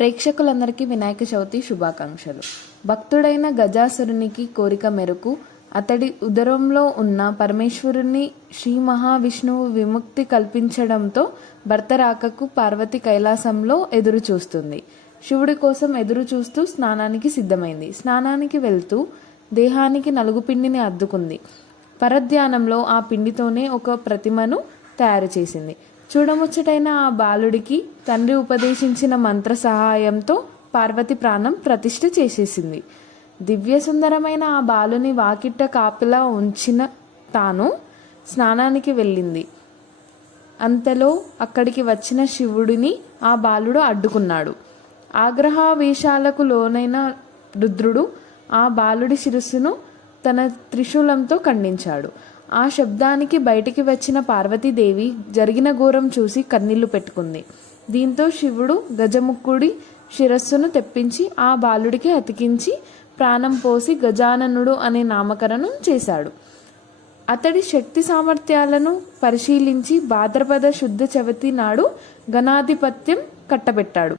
ప్రేక్షకులందరికీ వినాయక చవితి శుభాకాంక్షలు. భక్తుడైన గజాసురునికి కోరిక మేరకు అతడి ఉదరంలో ఉన్న పరమేశ్వరుని శ్రీ మహావిష్ణువు విముక్తి కల్పించడంతో భర్త రాకకు పార్వతి కైలాసంలో ఎదురు చూస్తుంది. శివుడి కోసం ఎదురు చూస్తూ స్నానానికి సిద్ధమైంది. స్నానానికి వెళ్తూ దేహానికి నలుగుపిండిని అద్దుకుంది. పరధ్యానంలో ఆ పిండితోనే ఒక ప్రతిమను తయారు చేసింది. చూడముచ్చటైన ఆ బాలుడికి తండ్రి ఉపదేశించిన మంత్ర సహాయంతో పార్వతి ప్రాణం ప్రతిష్ఠ చేసేసింది. దివ్య సుందరమైన ఆ బాలుని వాకిట్ట కాపలా ఉంచిన తాను స్నానానికి వెళ్ళింది. అంతలో అక్కడికి వచ్చిన శివుడిని ఆ బాలుడు అడ్డుకున్నాడు. ఆగ్రహావేశాలకు లోనైన రుద్రుడు ఆ బాలుడి శిరస్సును తన త్రిశూలంతో ఖండించాడు. ఆ శబ్దానికి బయటికి వచ్చిన పార్వతీదేవి జరిగిన ఘోరం చూసి కన్నీళ్లు పెట్టుకుంది. దీంతో శివుడు గజముఖుడి శిరస్సును తెప్పించి ఆ బాలుడికి అతికించి ప్రాణం పోసి గజాననుడు అనే నామకరణం చేశాడు. అతడి శక్తి సామర్థ్యాలను పరిశీలించి భాద్రపద శుద్ధ చవితి నాడు గణాధిపత్యం కట్టబెట్టాడు.